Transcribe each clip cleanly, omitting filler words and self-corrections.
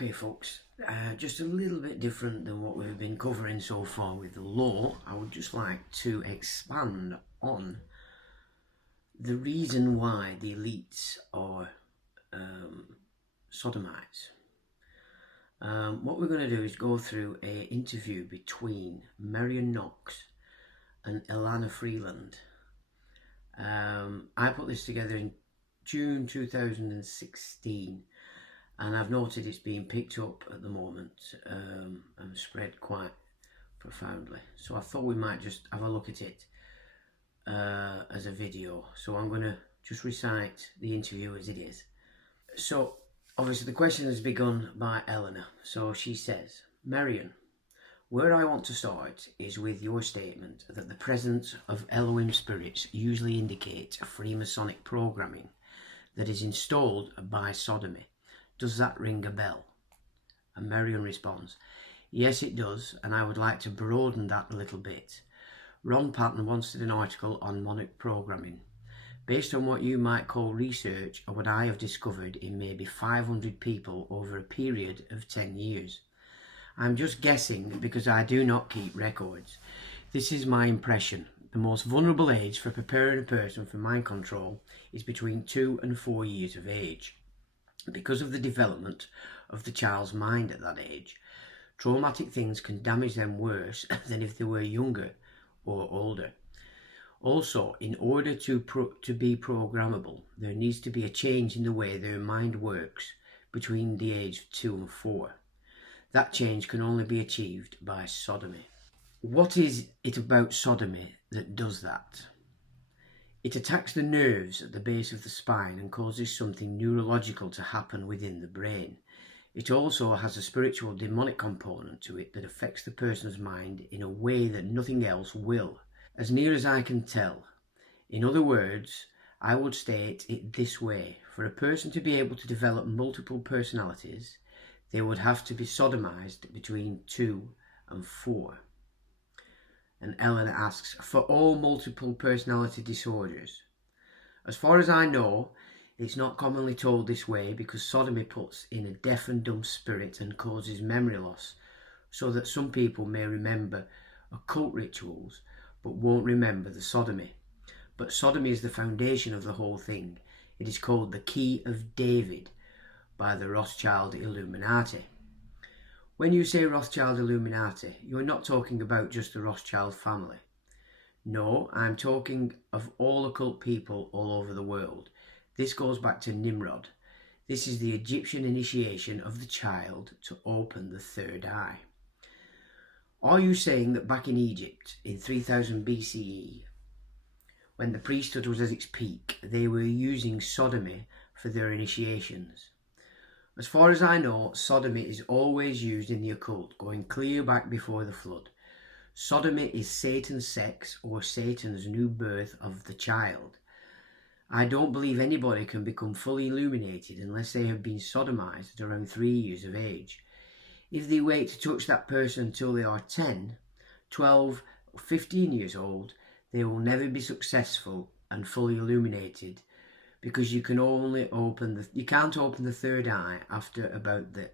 Okay folks, just a little bit different than what we've been covering so far with the law. I would just like to expand on the reason why the elites are sodomites. What we're going to do is go through an interview between Marion Knox and Elana Freeland. I put this together in June 2016. And I've noted it's being picked up at the moment and spread quite profoundly. So I thought we might just have a look at it as a video. So I'm going to just recite the interview as it is. So obviously the question has begun by Eleanor. So she says, Marion, where I want to start is with your statement that the presence of Elohim spirits usually indicates Freemasonic programming that is installed by sodomy. Does that ring a bell? And Marion responds, yes it does, and I would like to broaden that a little bit. Ron Patton once did an article on monarch programming. Based on what you might call research or what I have discovered in maybe 500 people over a period of 10 years. I'm just guessing because I do not keep records. This is my impression. The most vulnerable age for preparing a person for mind control is between 2 and 4 years of age. Because of the development of the child's mind at that age, traumatic things can damage them worse than if they were younger or older. Also, in order to be programmable, there needs to be a change in the way their mind works between the age of 2 and 4. That change can only be achieved by sodomy. What is it about sodomy that does that? It attacks the nerves at the base of the spine and causes something neurological to happen within the brain. It also has a spiritual demonic component to it that affects the person's mind in a way that nothing else will, as near as I can tell. In other words, I would state it this way. For a person to be able to develop multiple personalities, they would have to be sodomized between 2 and 4. And Eleanor asks, for all multiple personality disorders? As far as I know, it's not commonly told this way because sodomy puts in a deaf and dumb spirit and causes memory loss, so that some people may remember occult rituals but won't remember the sodomy. But sodomy is the foundation of the whole thing. It is called the Key of David by the Rothschild Illuminati. When you say Rothschild Illuminati, you're not talking about just the Rothschild family. No, I'm talking of all occult people all over the world. This goes back to Nimrod. This is the Egyptian initiation of the child to open the third eye. Are you saying that back in Egypt in 3000 BCE, when the priesthood was at its peak, they were using sodomy for their initiations? As far as I know, sodomy is always used in the occult, going clear back before the flood. Sodomy is Satan's sex or Satan's new birth of the child. I don't believe anybody can become fully illuminated unless they have been sodomized at around 3 years of age. If they wait to touch that person until they are 10, 12 or 15 years old, they will never be successful and fully illuminated, because you can't open the third eye after about the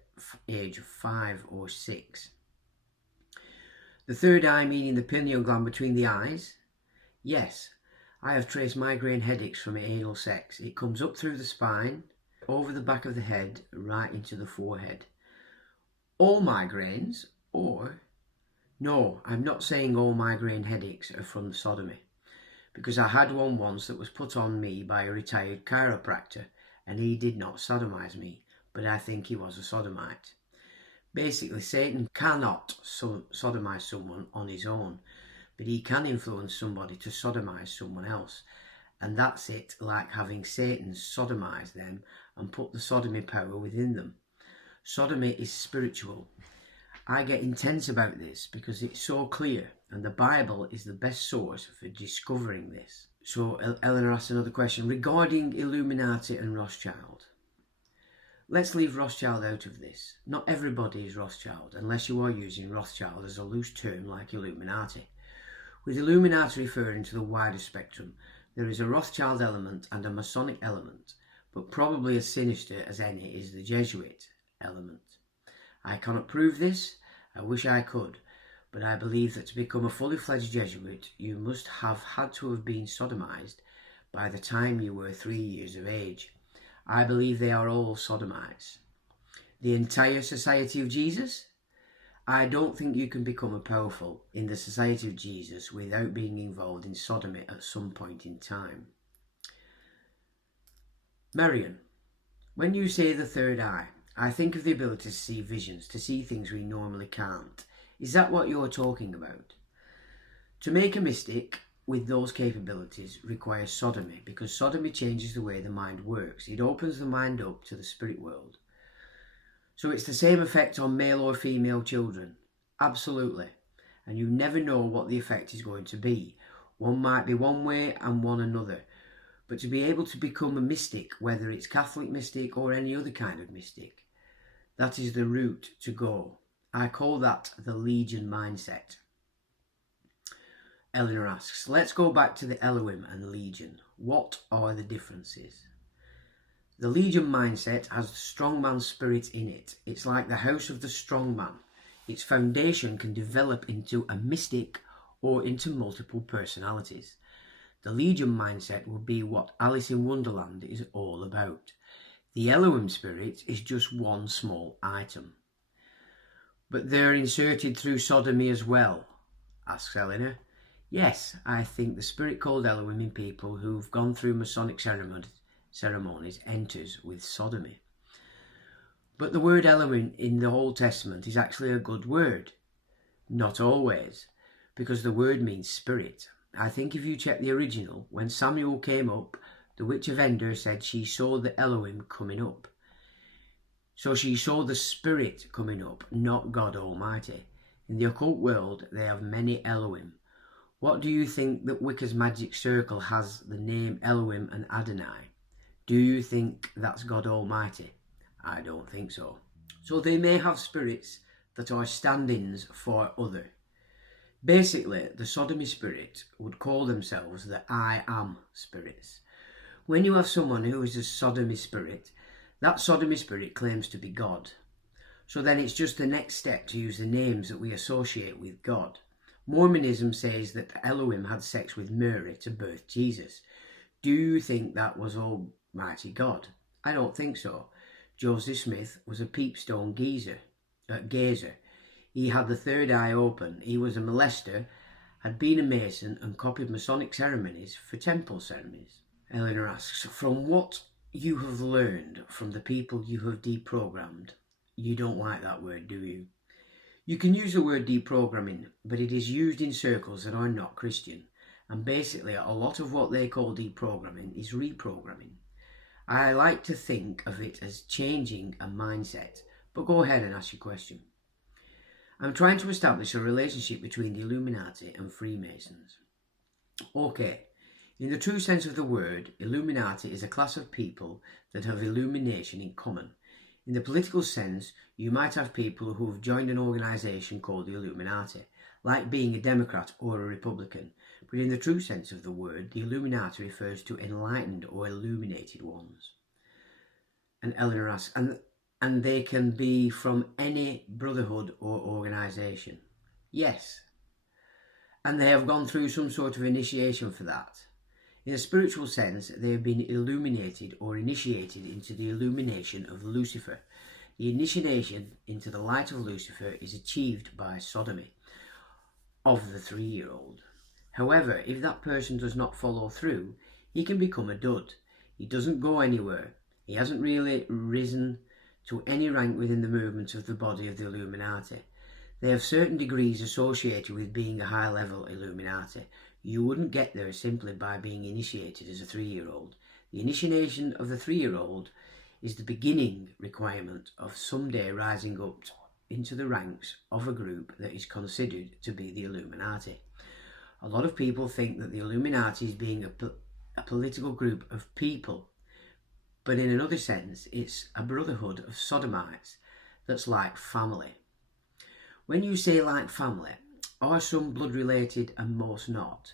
age of 5 or 6. The third eye meaning the pineal gland between the eyes? Yes, I have traced migraine headaches from anal sex. It comes up through the spine, over the back of the head, right into the forehead. All migraines, or? No, I'm not saying all migraine headaches are from the sodomy, because I had one once that was put on me by a retired chiropractor, and he did not sodomize me, but I think he was a sodomite. Basically, Satan cannot sodomize someone on his own, but he can influence somebody to sodomize someone else, and that's it, like having Satan sodomize them and put the sodomy power within them. Sodomy is spiritual. I get intense about this because it's so clear, and the Bible is the best source for discovering this. So Eleanor asks another question regarding Illuminati and Rothschild. Let's leave Rothschild out of this. Not everybody is Rothschild, unless you are using Rothschild as a loose term like Illuminati. With Illuminati referring to the wider spectrum, there is a Rothschild element and a Masonic element, but probably as sinister as any is the Jesuit element. I cannot prove this. I wish I could. But I believe that to become a fully fledged Jesuit, you must have had to have been sodomized by the time you were 3 years of age. I believe they are all sodomites. The entire Society of Jesus? I don't think you can become a powerful in the Society of Jesus without being involved in sodomy at some point in time. Marion, when you say the third eye, I think of the ability to see visions, to see things we normally can't. Is that what you're talking about? To make a mystic with those capabilities requires sodomy, because sodomy changes the way the mind works. It opens the mind up to the spirit world. So it's the same effect on male or female children. Absolutely. And you never know what the effect is going to be. One might be one way and one another. But to be able to become a mystic, whether it's Catholic mystic or any other kind of mystic, that is the route to go. I call that the Legion mindset. Eleanor asks, let's go back to the Elohim and Legion. What are the differences? The Legion mindset has the strongman spirit in it. It's like the house of the strongman. Its foundation can develop into a mystic or into multiple personalities. The Legion mindset will be what Alice in Wonderland is all about. The Elohim spirit is just one small item. But they're inserted through sodomy as well, asks Eleanor. Yes, I think the spirit called Elohim in people who've gone through Masonic ceremonies enters with sodomy. But the word Elohim in the Old Testament is actually a good word. Not always, because the word means spirit. I think if you check the original, when Samuel came up, the witch of Endor said she saw the Elohim coming up. So she saw the spirit coming up, not God Almighty. In the occult world, they have many Elohim. What do you think that Wicca's magic circle has the name Elohim and Adonai? Do you think that's God Almighty? I don't think so. So they may have spirits that are stand-ins for other. Basically, the sodomy spirit would call themselves the I am spirits. When you have someone who is a sodomy spirit, that sodomy spirit claims to be God. So then it's just the next step to use the names that we associate with God. Mormonism says that Elohim had sex with Mary to birth Jesus. Do you think that was Almighty God? I don't think so. Joseph Smith was a peepstone gazer. He had the third eye open. He was a molester, had been a Mason and copied Masonic ceremonies for temple ceremonies. Eleanor asks, from what you have learned from the people you have deprogrammed, you don't like that word, do you? You can use the word deprogramming, but it is used in circles that are not Christian. And basically, a lot of what they call deprogramming is reprogramming. I like to think of it as changing a mindset, but go ahead and ask your question. I'm trying to establish a relationship between the Illuminati and Freemasons. Okay, in the true sense of the word, Illuminati is a class of people that have illumination in common. In the political sense, you might have people who have joined an organisation called the Illuminati, like being a Democrat or a Republican. But in the true sense of the word, the Illuminati refers to enlightened or illuminated ones. And Eleanor asks, and they can be from any brotherhood or organisation? Yes. And they have gone through some sort of initiation for that. In a spiritual sense, they have been illuminated or initiated into the illumination of Lucifer. The initiation into the light of Lucifer is achieved by sodomy of the 3-year-old. However, if that person does not follow through, he can become a dud. He doesn't go anywhere. He hasn't really risen to any rank within the movement of the body of the Illuminati. They have certain degrees associated with being a high-level Illuminati. You wouldn't get there simply by being initiated as a 3-year-old. The initiation of the 3-year-old is the beginning requirement of someday rising up into the ranks of a group that is considered to be the Illuminati. A lot of people think that the Illuminati is being a political group of people, but in another sense, it's a brotherhood of sodomites that's like family. When you say like family, are some blood related and most not?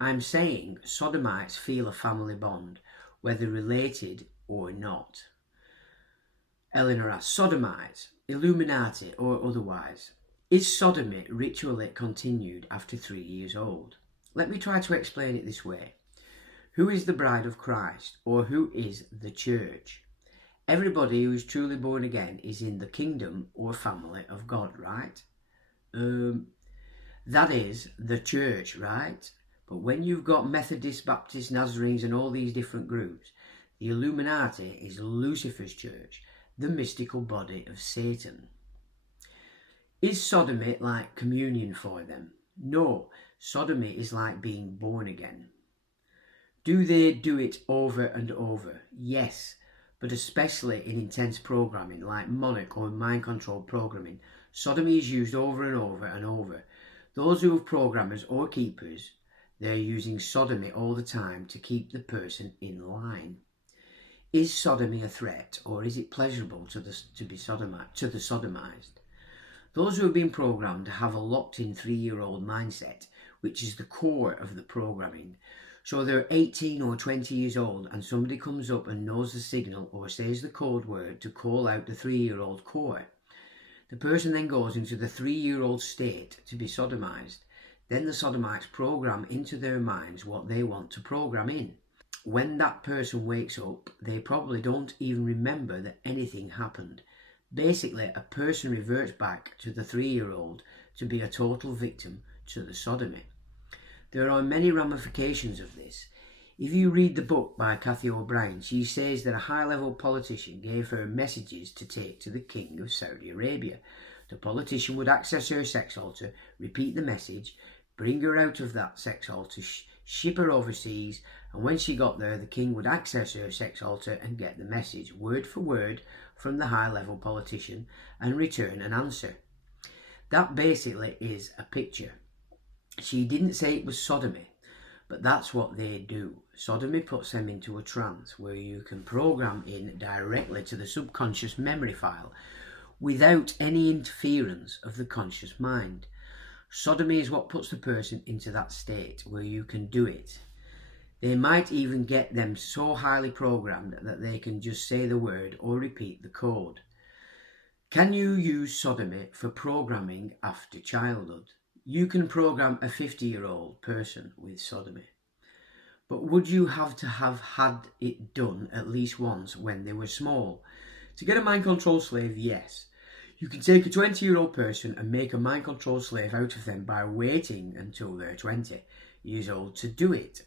I'm saying sodomites feel a family bond, whether related or not. Eleanor asks, sodomites, Illuminati or otherwise, is sodomy ritually continued after 3 years old? Let me try to explain it this way. Who is the bride of Christ, or who is the church? Everybody who is truly born again is in the kingdom or family of God, right? That is the church, right? But when you've got Methodists, Baptists, Nazarenes and all these different groups, the Illuminati is Lucifer's church, the mystical body of Satan. Is sodomy like communion for them? No, sodomy is like being born again. Do they do it over and over? Yes, but especially in intense programming like monarch or mind control programming, sodomy is used over and over and over. Those who have programmers or keepers, they're using sodomy all the time to keep the person in line. Is sodomy a threat, or is it pleasurable to the sodomized? Those who have been programmed have a locked-in 3-year-old mindset, which is the core of the programming. So they're 18 or 20 years old and somebody comes up and knows the signal or says the code word to call out the 3-year-old core. The person then goes into the 3-year-old state to be sodomized. Then the sodomites program into their minds what they want to program in. When that person wakes up, they probably don't even remember that anything happened. Basically, a person reverts back to the 3-year-old to be a total victim to the sodomy. There are many ramifications of this. If you read the book by Kathy O'Brien, she says that a high-level politician gave her messages to take to the king of Saudi Arabia. The politician would access her sex altar, repeat the message, bring her out of that sex altar, ship her overseas, and when she got there, the king would access her sex altar and get the message, word for word, from the high-level politician and return an answer. That basically is a picture. She didn't say it was sodomy, but that's what they do. Sodomy puts them into a trance where you can program in directly to the subconscious memory file without any interference of the conscious mind. Sodomy is what puts the person into that state where you can do it. They might even get them so highly programmed that they can just say the word or repeat the code. Can you use sodomy for programming after childhood? You can program a 50-year-old person with sodomy. But would you have to have had it done at least once when they were small? To get a mind control slave, yes. You can take a 20-year-old person and make a mind control slave out of them by waiting until they're 20 years old to do it.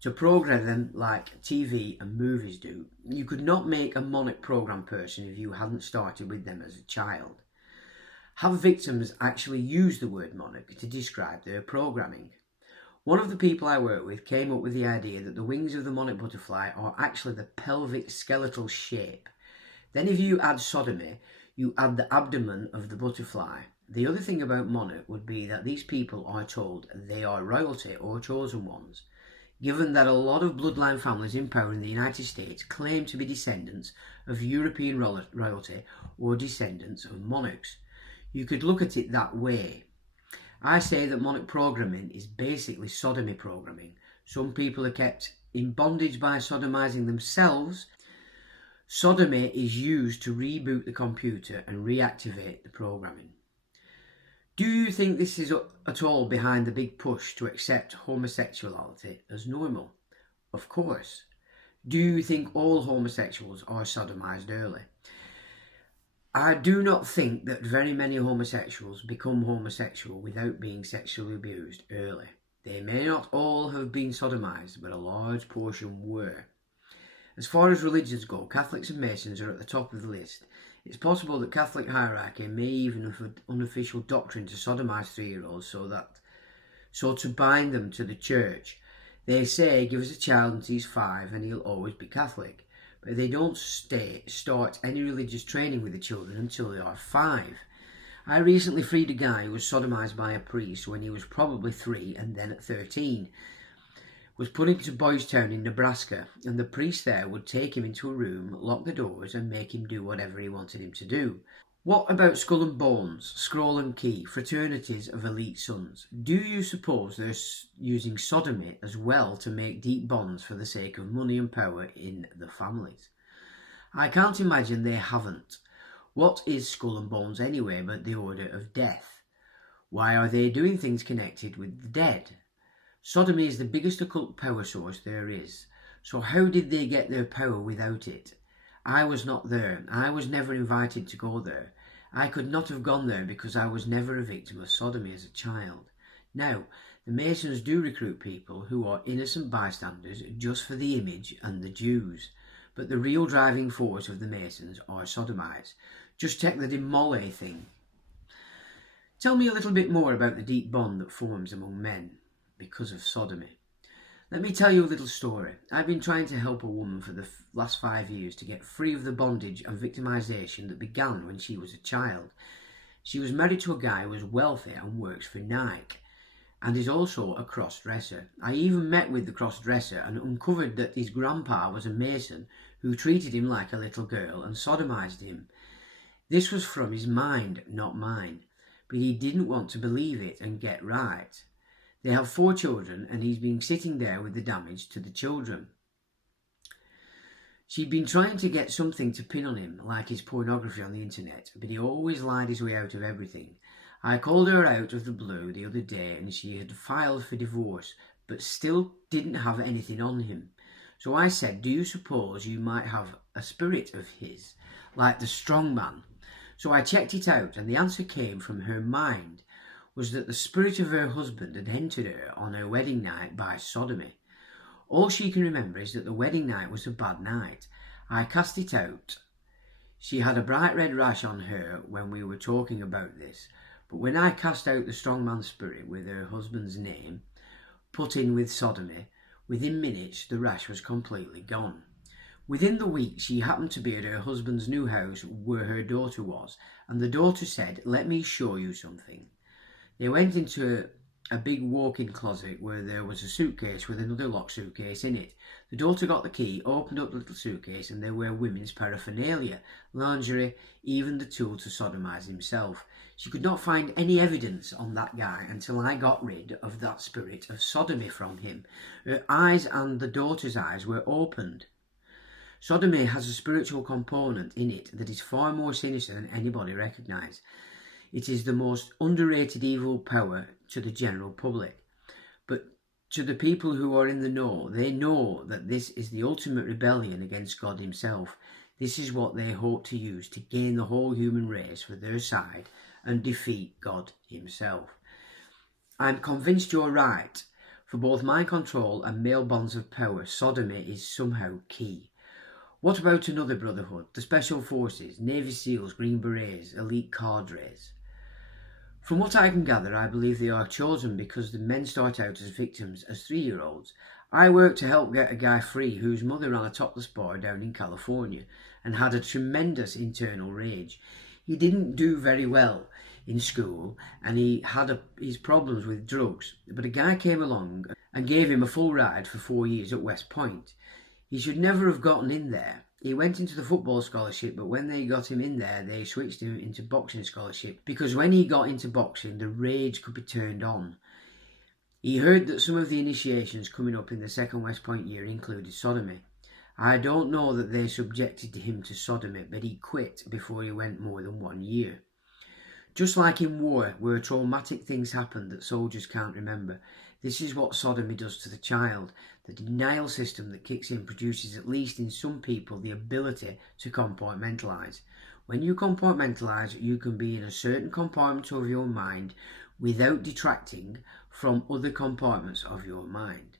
To program them like TV and movies do. You could not make a monarch program person if you hadn't started with them as a child. Have victims actually use the word monarch to describe their programming? One of the people I work with came up with the idea that the wings of the monarch butterfly are actually the pelvic skeletal shape. Then if you add sodomy, you add the abdomen of the butterfly. The other thing about monarch would be that these people are told they are royalty or chosen ones, given that a lot of bloodline families in power in the United States claim to be descendants of European royalty or descendants of monarchs. You could look at it that way. I say that monarch programming is basically sodomy programming. Some people are kept in bondage by sodomizing themselves. Sodomy is used to reboot the computer and reactivate the programming. Do you think this is at all behind the big push to accept homosexuality as normal? Of course. Do you think all homosexuals are sodomized early? I do not think that very many homosexuals become homosexual without being sexually abused early. They may not all have been sodomized, but a large portion were. As far as religions go, Catholics and Masons are at the top of the list. It's possible that Catholic hierarchy may even have an unofficial doctrine to sodomize 3-year-olds so to bind them to the church. They say, give us a child until he's 5 and he'll always be Catholic. But they don't start any religious training with the children until they are 5. I recently freed a guy who was sodomized by a priest when he was probably 3 and then at 13. Was put into Boys Town in Nebraska, and the priest there would take him into a room, lock the doors and make him do whatever he wanted him to do. What about Skull and Bones, Scroll and Key, fraternities of elite sons? Do you suppose they're using sodomy as well to make deep bonds for the sake of money and power in the families? I can't imagine they haven't. What is Skull and Bones anyway but the order of death? Why are they doing things connected with the dead? Sodomy is the biggest occult power source there is. So how did they get their power without it? I was not there. I was never invited to go there. I could not have gone there because I was never a victim of sodomy as a child. Now, the Masons do recruit people who are innocent bystanders just for the image and the Jews. But the real driving force of the Masons are sodomites. Just check the Demole thing. Tell me a little bit more about the deep bond that forms among men because of sodomy. Let me tell you a little story. I've been trying to help a woman for the last 5 years to get free of the bondage and victimization that began when she was a child. She was married to a guy who was wealthy and works for Nike and is also a cross-dresser. I even met with the cross-dresser and uncovered that his grandpa was a Mason who treated him like a little girl and sodomized him. This was from his mind, not mine, but he didn't want to believe it and get right. They have 4 children and he's been sitting there with the damage to the children. She'd been trying to get something to pin on him, like his pornography on the internet, but he always lied his way out of everything. I called her out of the blue the other day and she had filed for divorce, but still didn't have anything on him. So I said, do you suppose you might have a spirit of his, like the strong man? So I checked it out and the answer came from her mind, was that the spirit of her husband had entered her on her wedding night by sodomy. All she can remember is that the wedding night was a bad night. I cast it out. She had a bright red rash on her when we were talking about this, but when I cast out the strongman spirit with her husband's name, put in with sodomy, within minutes the rash was completely gone. Within the week she happened to be at her husband's new house where her daughter was, and the daughter said, let me show you something. They went into a big walk-in closet where there was a suitcase with another locked suitcase in it. The daughter got the key, opened up the little suitcase, and there were women's paraphernalia, lingerie, even the tool to sodomize himself. She could not find any evidence on that guy until I got rid of that spirit of sodomy from him. Her eyes and the daughter's eyes were opened. Sodomy has a spiritual component in it that is far more sinister than anybody recognises. It is the most underrated evil power to the general public. But to the people who are in the know, they know that this is the ultimate rebellion against God himself. This is what they hope to use to gain the whole human race for their side and defeat God himself. I'm convinced you're right. For both mind control and male bonds of power, sodomy is somehow key. What about another brotherhood? The Special Forces, Navy SEALs, Green Berets, elite cadres. From what I can gather, I believe they are chosen because the men start out as victims as 3-year-olds. I worked to help get a guy free whose mother ran a topless bar down in California and had a tremendous internal rage. He didn't do very well in school and he had his problems with drugs, but a guy came along and gave him a full ride for 4 years at West Point. He should never have gotten in there. He went into the football scholarship, but when they got him in there, they switched him into boxing scholarship because when he got into boxing, the rage could be turned on. He heard that some of the initiations coming up in the second West Point year included sodomy. I don't know that they subjected him to sodomy, but he quit before he went more than 1 year. Just like in war, where traumatic things happen that soldiers can't remember, this is what sodomy does to the child. The denial system that kicks in produces, at least in some people, the ability to compartmentalise. When you compartmentalise, you can be in a certain compartment of your mind without detracting from other compartments of your mind.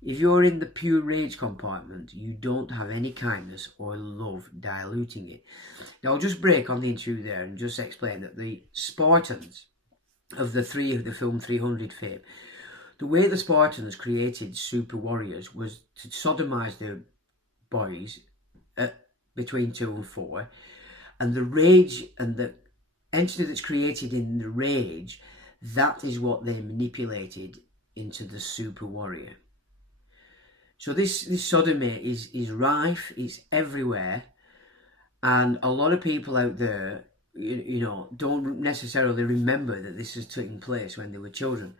If you're in the pure rage compartment, you don't have any kindness or love diluting it. Now, I'll just break on the interview there and just explain that the Spartans of the film 300 fame, the way the Spartans created super warriors was to sodomize their boys between 2 and 4, and the rage and the entity that's created in the rage, that is what they manipulated into the super warrior. So this sodomy is rife, it's everywhere, and a lot of people out there, you know, don't necessarily remember that this has taken place when they were children.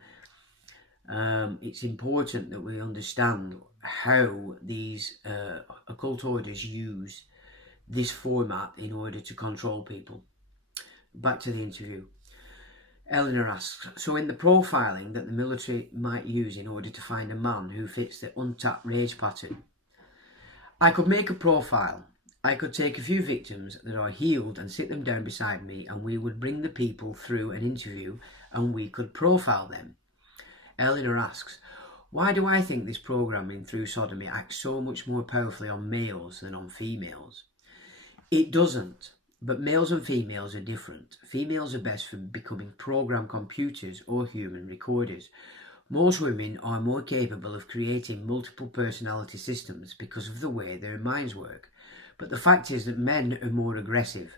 It's important that we understand how these occult orders use this format in order to control people. Back to the interview. Eleanor asks, so in the profiling that the military might use in order to find a man who fits the untapped rage pattern, I could make a profile. I could take a few victims that are healed and sit them down beside me, and we would bring the people through an interview and we could profile them. Eleanor asks, why do I think this programming through sodomy acts so much more powerfully on males than on females? It doesn't, but males and females are different. Females are best for becoming program computers or human recorders. Most women are more capable of creating multiple personality systems because of the way their minds work. But the fact is that men are more aggressive.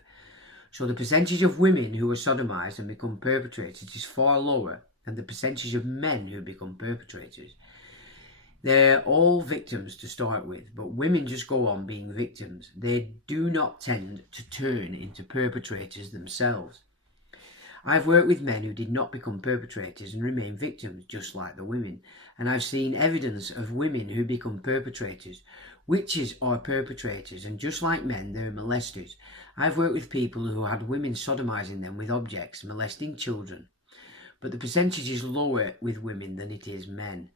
So the percentage of women who are sodomized and become perpetrators is far lower than the percentage of men who become perpetrators. They're all victims to start with, but women just go on being victims. They do not tend to turn into perpetrators themselves. I've worked with men who did not become perpetrators and remain victims, just like the women. And I've seen evidence of women who become perpetrators. Witches are perpetrators, and just like men, they're molesters. I've worked with people who had women sodomizing them with objects, molesting children. But the percentage is lower with women than it is men.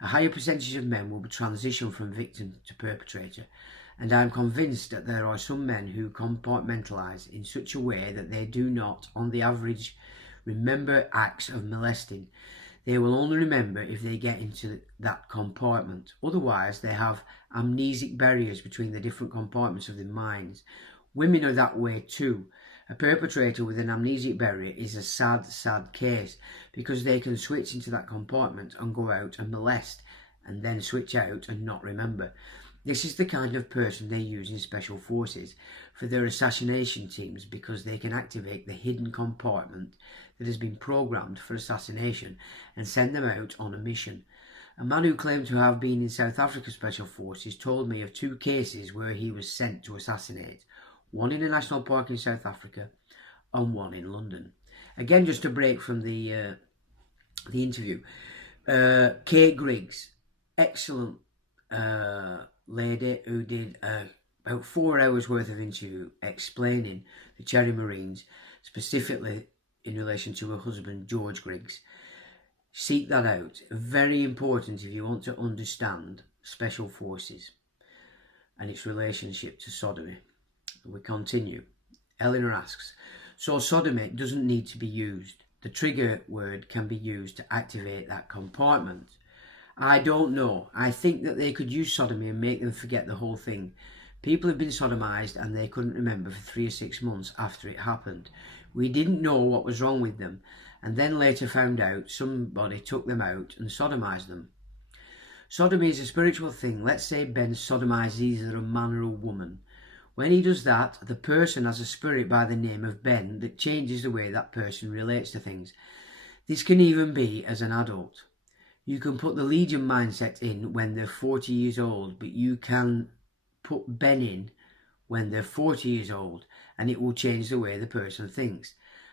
A higher percentage of men will transition from victim to perpetrator, and I am convinced that there are some men who compartmentalise in such a way that they do not, on the average, remember acts of molesting. They will only remember if they get into that compartment. Otherwise, they have amnesic barriers between the different compartments of their minds. Women are that way too. A perpetrator with an amnesic barrier is a sad, sad case, because they can switch into that compartment and go out and molest, and then switch out and not remember. This is the kind of person they use in special forces for their assassination teams, because they can activate the hidden compartment that has been programmed for assassination and send them out on a mission. A man who claimed to have been in South Africa Special Forces told me of 2 cases where he was sent to assassinate. One in a national park in South Africa and one in London. Again, just a break from the interview. Kate Griggs, excellent lady who did about 4 hours worth of interview explaining the Cherry Marines, specifically in relation to her husband George Griggs. Seek that out. Very important if you want to understand Special Forces and its relationship to sodomy. We continue. Eleanor asks, so sodomy doesn't need to be used. The trigger word can be used to activate that compartment. I don't know. I think that they could use sodomy and make them forget the whole thing. People have been sodomized and they couldn't remember for 3 or 6 months after it happened. We didn't know what was wrong with them, and then later found out somebody took them out and sodomized them. Sodomy is a spiritual thing. Let's say Ben sodomizes either a man or a woman. When he does that, the person has a spirit by the name of Ben that changes the way that person relates to things. This can even be as an adult. You can put the Legion mindset in when they're 40 years old, but you can put Ben in when they're 40 years old, and it will change the way the person thinks.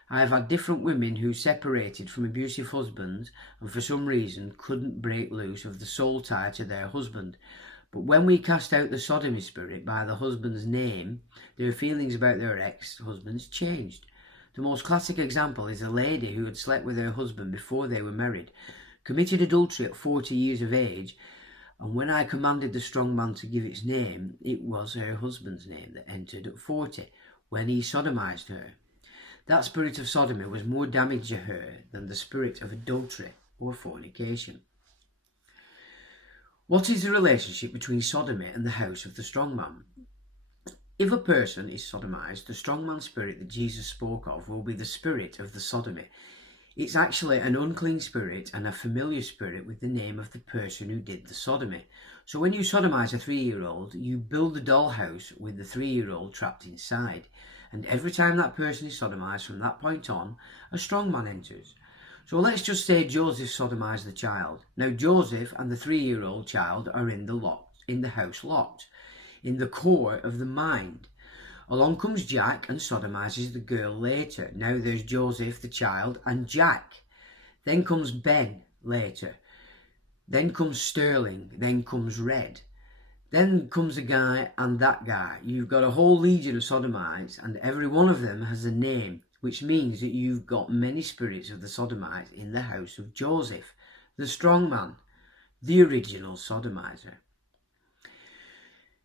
I've had different women who separated from abusive husbands and for some reason couldn't break loose of the soul tie to their husband. But when we cast out the sodomy spirit by the husband's name, their feelings about their ex-husbands changed. The most classic example is a lady who had slept with her husband before they were married, committed adultery at 40 years of age, and when I commanded the strong man to give its name, it was her husband's name that entered at 40, when he sodomized her. That spirit of sodomy was more damage to her than the spirit of adultery or fornication. What is the relationship between sodomy and the house of the strong man? If a person is sodomized, the strong man spirit that Jesus spoke of will be the spirit of the sodomy. It's actually an unclean spirit and a familiar spirit with the name of the person who did the sodomy. So when you sodomize a 3-year-old, you build the dollhouse with the 3-year-old trapped inside. And every time that person is sodomized from that point on, a strong man enters. So let's just say Joseph sodomized the child. Now Joseph and the 3-year-old child are in the house locked, in the core of the mind. Along comes Jack and sodomizes the girl later. Now there's Joseph, the child, and Jack. Then comes Ben later. Then comes Sterling. Then comes Red. Then comes a guy and that guy. You've got a whole legion of sodomites, and every one of them has a name, which means that you've got many spirits of the sodomites in the house of Joseph, the strong man, the original sodomizer.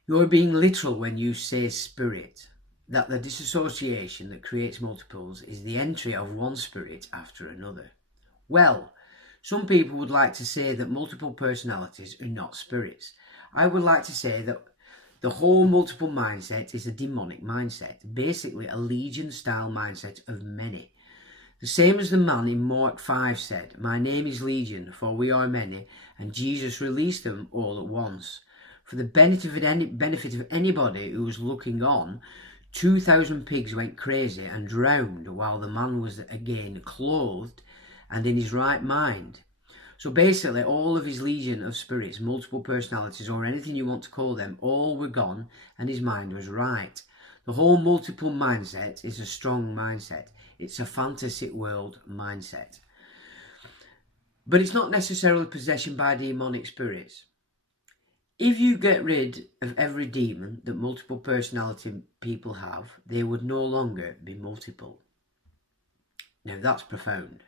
You're being literal when you say spirit, that the disassociation that creates multiples is the entry of one spirit after another. Well, some people would like to say that multiple personalities are not spirits. I would like to say that the whole multiple mindset is a demonic mindset, basically a Legion-style mindset of many. The same as the man in Mark 5 said, "My name is Legion, for we are many," and Jesus released them all at once. For the benefit of anybody who was looking on, 2,000 pigs went crazy and drowned while the man was again clothed and in his right mind. So basically, all of his legion of spirits, multiple personalities, or anything you want to call them, all were gone and his mind was right. The whole multiple mindset is a strong mindset. It's a fantasy world mindset. But it's not necessarily possession by demonic spirits. If you get rid of every demon that multiple personality people have, they would no longer be multiple. Now that's profound.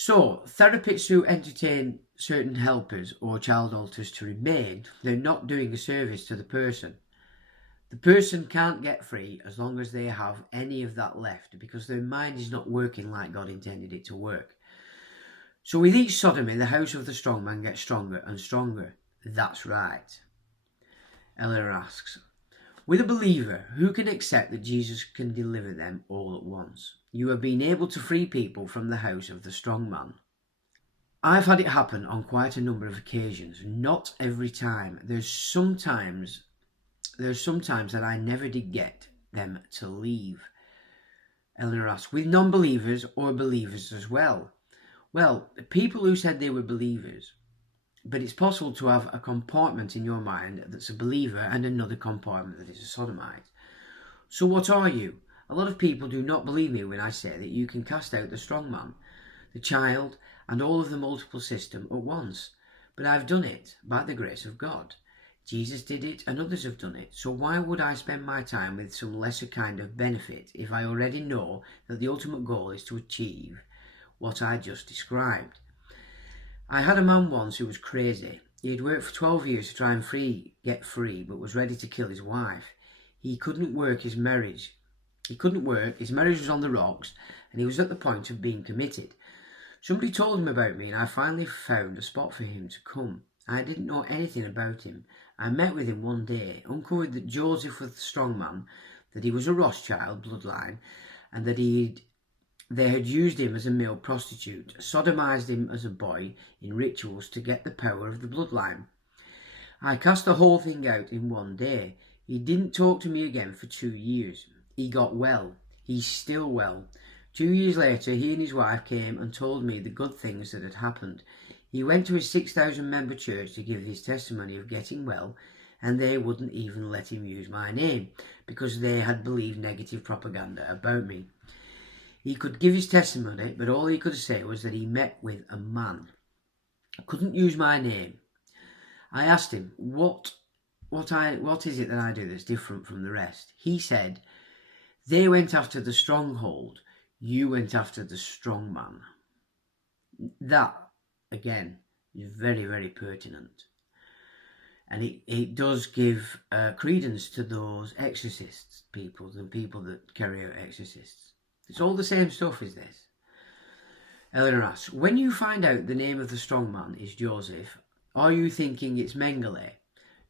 So, therapists who entertain certain helpers or child alters to remain, they're not doing a service to the person. The person can't get free as long as they have any of that left, because their mind is not working like God intended it to work. So with each sodomy, the house of the strong man gets stronger and stronger. That's right. Eleanor asks, with a believer, who can accept that Jesus can deliver them all at once? You have been able to free people from the house of the strong man. I've had it happen on quite a number of occasions. Not every time. There's sometimes that I never did get them to leave. Eleanor asks, with non-believers or believers as well? Well, people who said they were believers, but it's possible to have a compartment in your mind that's a believer and another compartment that is a sodomite. So what are you? A lot of people do not believe me when I say that you can cast out the strong man, the child, and all of the multiple system at once. But I've done it by the grace of God. Jesus did it and others have done it. So why would I spend my time with some lesser kind of benefit if I already know that the ultimate goal is to achieve what I just described? I had a man once who was crazy. He had worked for 12 years to try and get free, but was ready to kill his wife. He couldn't work his marriage. His marriage was on the rocks, and he was at the point of being committed. Somebody told him about me, and I finally found a spot for him to come. I didn't know anything about him. I met with him one day, uncovered that Joseph was the strong man, that he was a Rothschild bloodline, and that they had used him as a male prostitute, sodomized him as a boy in rituals to get the power of the bloodline. I cast the whole thing out in one day. He didn't talk to me again for 2 years. He got well. He's still well. 2 years later, he and his wife came and told me the good things that had happened. He went to his 6,000 member church to give his testimony of getting well, and they wouldn't even let him use my name because they had believed negative propaganda about me. He could give his testimony, but all he could say was that he met with a man. Couldn't use my name. I asked him, what is it that I do that's different from the rest? He said, they went after the stronghold, you went after the strong man. That, again, is very, very pertinent. And it does give credence to those exorcists, the people that carry out exorcists. It's all the same stuff as this. Eleanor asks, when you find out the name of the strong man is Joseph, are you thinking it's Mengele?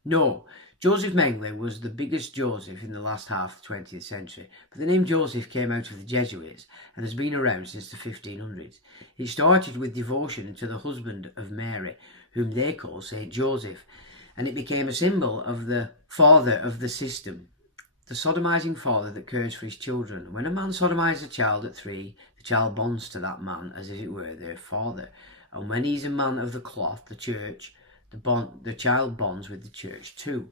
No, Joseph Mengele was the biggest Joseph in the last half of the 20th century, but the name Joseph came out of the Jesuits and has been around since the 1500s. It started with devotion to the husband of Mary, whom they call Saint Joseph, and it became a symbol of the father of the system, the sodomizing father that cares for his children. When a man sodomizes a child at 3, the child bonds to that man as if it were their father. And when he's a man of the cloth, the church, the child bonds with the church too.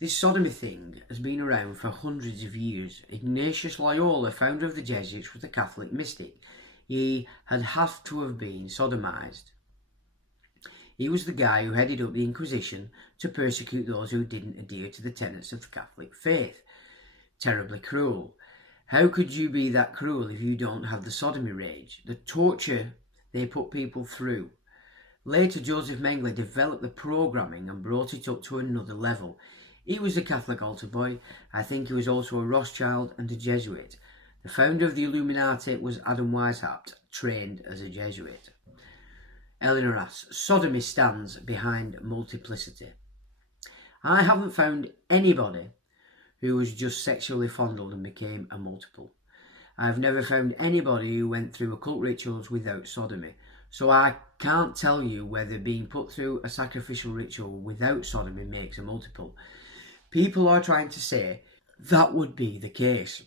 This sodomy thing has been around for hundreds of years. Ignatius Loyola, founder of the Jesuits, was a Catholic mystic. He had to have been sodomized. He was the guy who headed up the Inquisition to persecute those who didn't adhere to the tenets of the Catholic faith. Terribly cruel. How could you be that cruel if you don't have the sodomy rage, the torture they put people through? Later, Joseph Mengele developed the programming and brought it up to another level. He was a Catholic altar boy. I think he was also a Rothschild and a Jesuit. The founder of the Illuminati was Adam Weishaupt, trained as a Jesuit. Eleanor asks, sodomy stands behind multiplicity. I haven't found anybody who was just sexually fondled and became a multiple. I've never found anybody who went through occult rituals without sodomy. So I can't tell you whether being put through a sacrificial ritual without sodomy makes a multiple. People are trying to say that would be the case,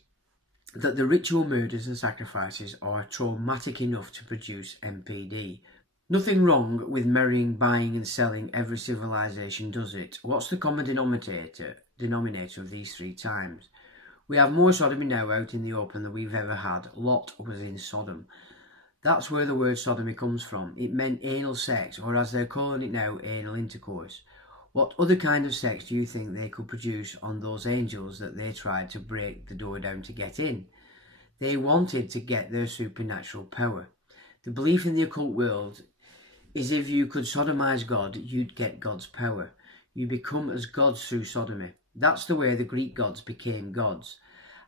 that the ritual murders and sacrifices are traumatic enough to produce MPD. Nothing wrong with marrying, buying and selling. Every civilization does it. What's the common denominator of these three times? We have more sodomy now out in the open than we've ever had. Lot was in Sodom. That's where the word sodomy comes from. It meant anal sex, or as they're calling it now, anal intercourse. What other kind of sex do you think they could produce on those angels that they tried to break the door down to get in? They wanted to get their supernatural power. The belief in the occult world is if you could sodomize God, you'd get God's power. You become as gods through sodomy. That's the way the Greek gods became gods.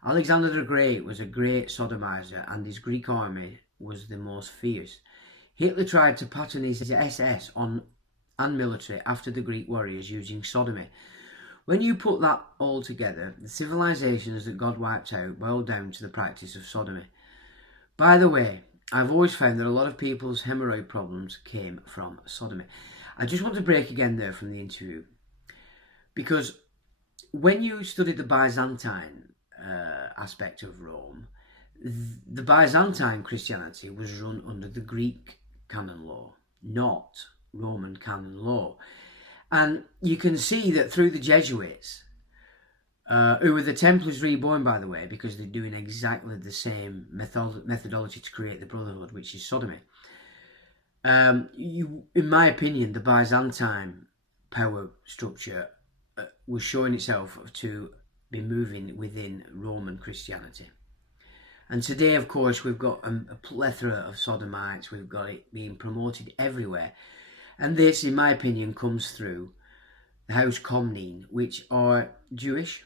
Alexander the Great was a great sodomizer, and his Greek army was the most fierce. Hitler tried to pattern his SS on and military after the Greek warriors using sodomy. When you put that all together, the civilizations that God wiped out boiled down to the practice of sodomy. By the way, I've always found that a lot of people's hemorrhoid problems came from sodomy. I just want to break again there from the interview, because when you study the Byzantine aspect of Rome, the Byzantine Christianity was run under the Greek canon law, not Roman canon law. And you can see that through the Jesuits, who were the Templars reborn, by the way, because they're doing exactly the same methodology to create the Brotherhood, which is sodomy. In my opinion, the Byzantine power structure was showing itself to be moving within Roman Christianity. And today, of course, we've got a plethora of sodomites. We've got it being promoted everywhere. And this, in my opinion, comes through the House Comnene, which are Jewish.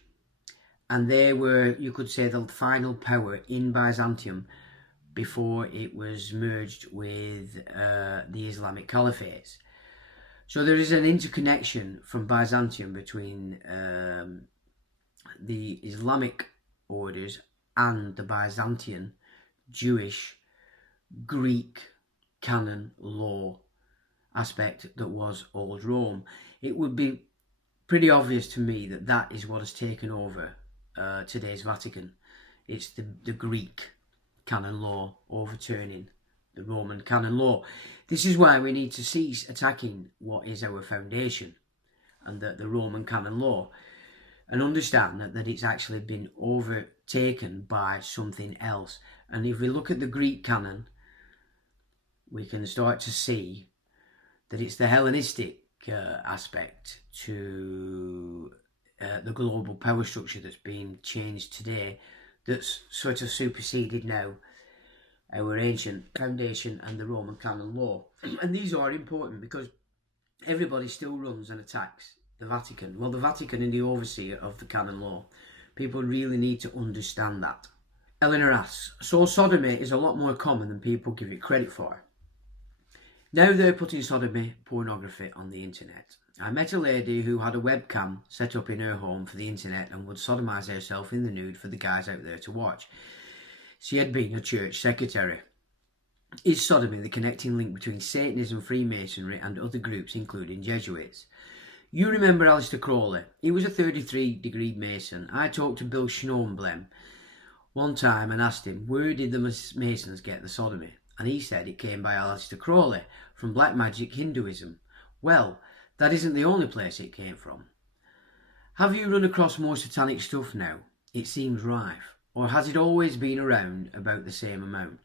And they were, you could say, the final power in Byzantium before it was merged with the Islamic Caliphates. So there is an interconnection from Byzantium between the Islamic orders and the Byzantine, Jewish, Greek canon law aspect that was Old Rome. It would be pretty obvious to me that that is what has taken over today's Vatican. It's the Greek canon law overturning the Roman canon law. This is why we need to cease attacking what is our foundation and the Roman canon law, and understand that it's actually been overtaken by something else. And if we look at the Greek canon, we can start to see that it's the Hellenistic aspect to the global power structure that's being changed today, that's sort of superseded now our ancient foundation and the Roman canon law. And these are important because everybody still runs and attacks the Vatican. Well, the Vatican and the overseer of the canon law. People really need to understand that. Eleanor asks, so sodomy is a lot more common than people give it credit for. Now they're putting sodomy pornography on the internet. I met a lady who had a webcam set up in her home for the internet and would sodomise herself in the nude for the guys out there to watch. She had been a church secretary. Is sodomy the connecting link between Satanism, Freemasonry and other groups including Jesuits? You remember Aleister Crowley? He was a 33-degree Mason. I talked to Bill Schnorenblem one time and asked him, where did the Masons get the sodomy? And he said it came by Aleister Crowley, from Black Magic Hinduism. Well, that isn't the only place it came from. Have you run across more satanic stuff now? It seems rife. Or has it always been around about the same amount?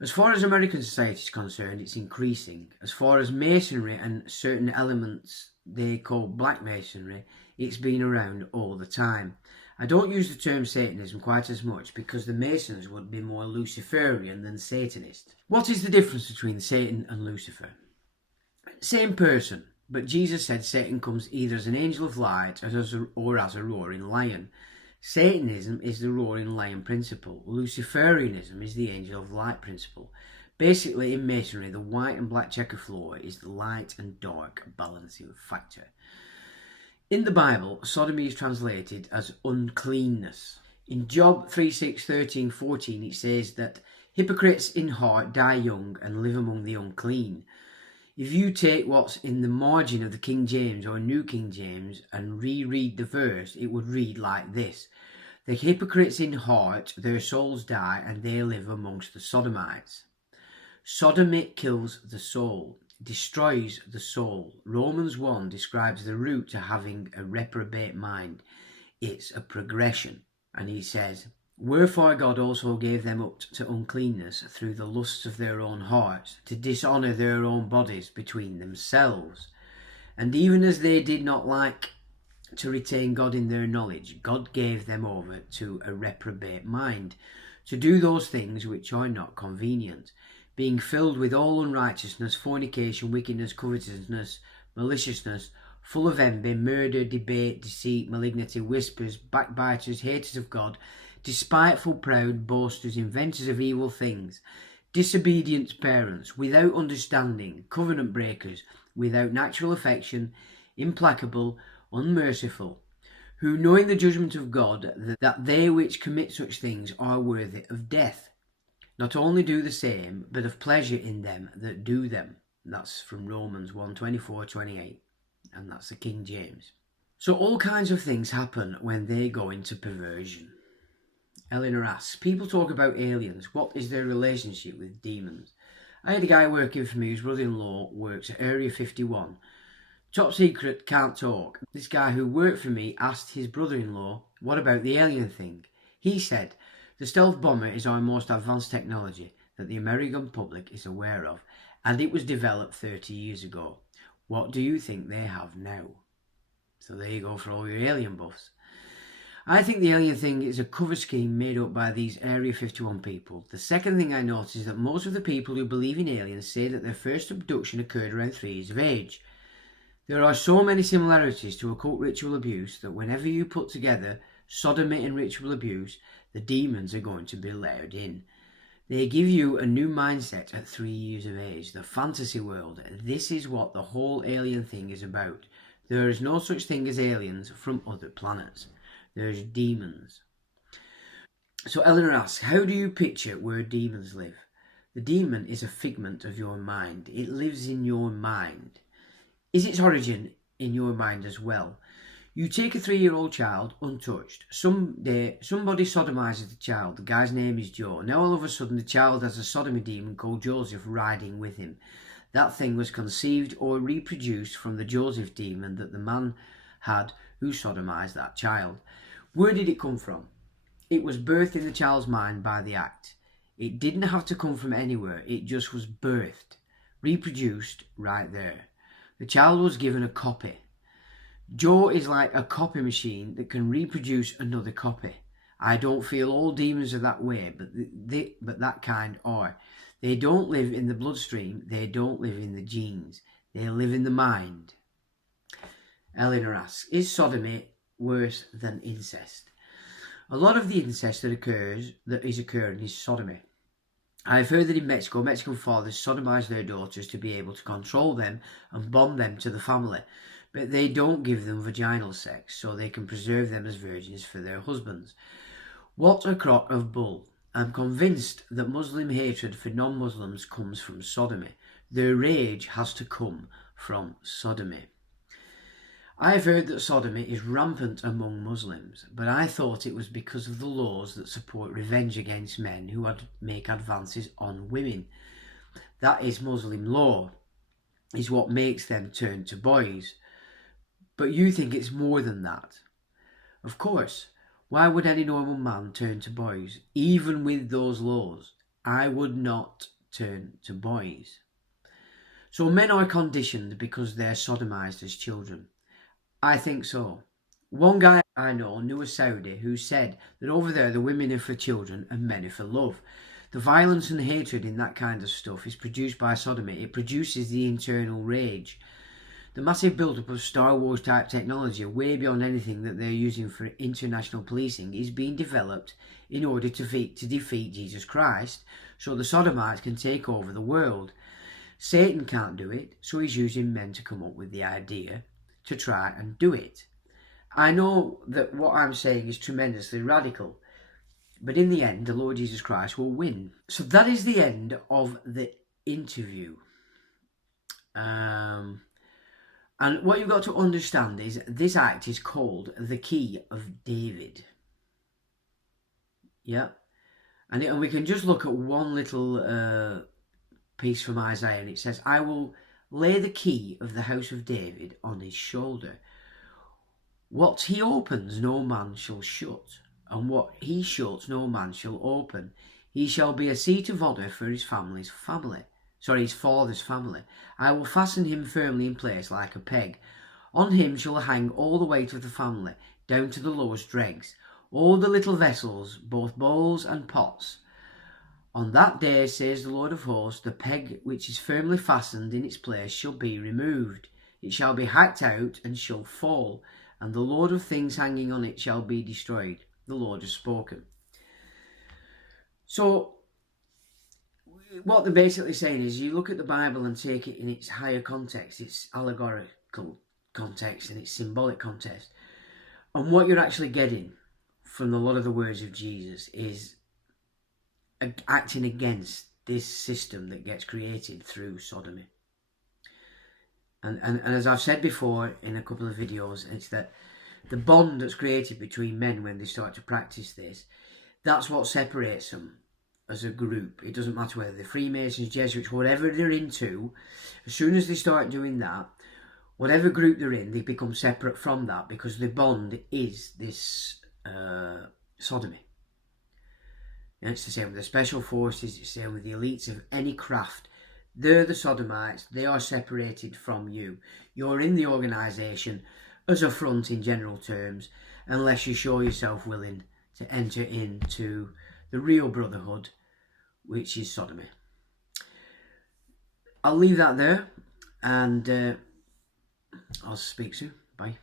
As far as American society is concerned, it's increasing. As far as masonry and certain elements they call black masonry, it's been around all the time. I don't use the term Satanism quite as much because the Masons would be more Luciferian than Satanist. What is the difference between Satan and Lucifer? Same person, but Jesus said Satan comes either as an angel of light or as a roaring lion. Satanism is the roaring lion principle. Luciferianism is the angel of light principle. Basically, in Masonry, the white and black checker floor is the light and dark balancing factor. In the Bible, sodomy is translated as uncleanness. In Job 3:6, 13, 14, it says that hypocrites in heart die young and live among the unclean. If you take what's in the margin of the King James or New King James and reread the verse, it would read like this: the hypocrites in heart, their souls die, and they live amongst the sodomites. Sodomy kills the soul, destroys the soul. Romans 1 describes the route to having a reprobate mind. It's a progression. And he says, wherefore God also gave them up to uncleanness through the lusts of their own hearts, to dishonour their own bodies between themselves. And even as they did not like to retain God in their knowledge, God gave them over to a reprobate mind, to do those things which are not convenient, being filled with all unrighteousness, fornication, wickedness, covetousness, maliciousness, full of envy, murder, debate, deceit, malignity, whispers, backbiters, haters of God, despiteful, proud, boasters, inventors of evil things, disobedient parents, without understanding, covenant breakers, without natural affection, implacable, unmerciful, who knowing the judgment of God, that they which commit such things are worthy of death, not only do the same, but have pleasure in them that do them. That's from Romans 1, 24, 28, and that's the King James. So all kinds of things happen when they go into perversion. Eleanor asks, people talk about aliens. What is their relationship with demons? I had a guy working for me whose brother-in-law works at Area 51. Top secret, can't talk. This guy who worked for me asked his brother-in-law, what about the alien thing? He said, the stealth bomber is our most advanced technology that the American public is aware of, and it was developed 30 years ago. What do you think they have now? So there you go for all your alien buffs. I think the alien thing is a cover scheme made up by these Area 51 people. The second thing I noticed is that most of the people who believe in aliens say that their first abduction occurred around 3 years of age. There are so many similarities to occult ritual abuse that whenever you put together sodomy and ritual abuse, the demons are going to be layered in. They give you a new mindset at 3 years of age, the fantasy world. This is what the whole alien thing is about. There is no such thing as aliens from other planets. There's demons. So Eleanor asks, how do you picture where demons live? The demon is a figment of your mind. It lives in your mind. Is its origin in your mind as well? You take a 3-year-old child, untouched. Someday, somebody sodomizes the child. The guy's name is Joe. Now all of a sudden, the child has a sodomy demon called Joseph riding with him. That thing was conceived or reproduced from the Joseph demon that the man had who sodomized that child. Where did it come from? It was birthed in the child's mind by the act. It didn't have to come from anywhere. It just was birthed, reproduced right there. The child was given a copy. Joe is like a copy machine that can reproduce another copy. I don't feel all demons are that way, but that kind are. They don't live in the bloodstream. They don't live in the genes. They live in the mind. Eleanor asks, is sodomy worse than incest? A lot of the incest that is occurring is sodomy. I've heard that in Mexico, Mexican fathers sodomize their daughters to be able to control them and bond them to the family, but they don't give them vaginal sex so they can preserve them as virgins for their husbands. What a crock of bull. I'm convinced that Muslim hatred for non-Muslims comes from sodomy. Their rage has to come from sodomy. I've heard that sodomy is rampant among Muslims, but I thought it was because of the laws that support revenge against men who make advances on women. That is Muslim law, is what makes them turn to boys. But you think it's more than that. Of course, why would any normal man turn to boys, even with those laws? I would not turn to boys. So men are conditioned because they're sodomized as children. I think so. One guy I know knew a Saudi who said that over there the women are for children and men are for love. The violence and hatred in that kind of stuff is produced by sodomy. It produces the internal rage. The massive build-up of Star Wars type technology, way beyond anything that they're using for international policing, is being developed in order to defeat Jesus Christ, so the sodomites can take over the world. Satan can't do it, so he's using men to come up with the idea to try and do it. I know that what I'm saying is tremendously radical, but in the end, the Lord Jesus Christ will win. So that is the end of the interview. And what you've got to understand is this act is called the Key of David. Yeah. And we can just look at one little piece from Isaiah, and it says, I will lay the key of the house of David on his shoulder. What he opens no man shall shut, and what he shuts no man shall open. He shall be a seat of honour for his father's family. I will fasten him firmly in place like a peg. On him shall hang all the weight of the family, down to the lowest dregs, all the little vessels, both bowls and pots. On that day, says the Lord of hosts, the peg which is firmly fastened in its place shall be removed. It shall be hacked out and shall fall, and the Lord of things hanging on it shall be destroyed. The Lord has spoken. So, what they're basically saying is you look at the Bible and take it in its higher context, its allegorical context and its symbolic context. And what you're actually getting from a lot of the words of Jesus is acting against this system that gets created through sodomy. And as I've said before in a couple of videos, it's that the bond that's created between men when they start to practice this, that's what separates them as a group. It doesn't matter whether they're Freemasons, Jesuits, whatever they're into. As soon as they start doing that, whatever group they're in, they become separate from that because the bond is this sodomy. And it's the same with the special forces, it's the same with the elites of any craft. They're the sodomites, they are separated from you. You're in the organisation as a front in general terms, unless you show yourself willing to enter into the real brotherhood, which is sodomy. I'll leave that there, and I'll speak soon. Bye.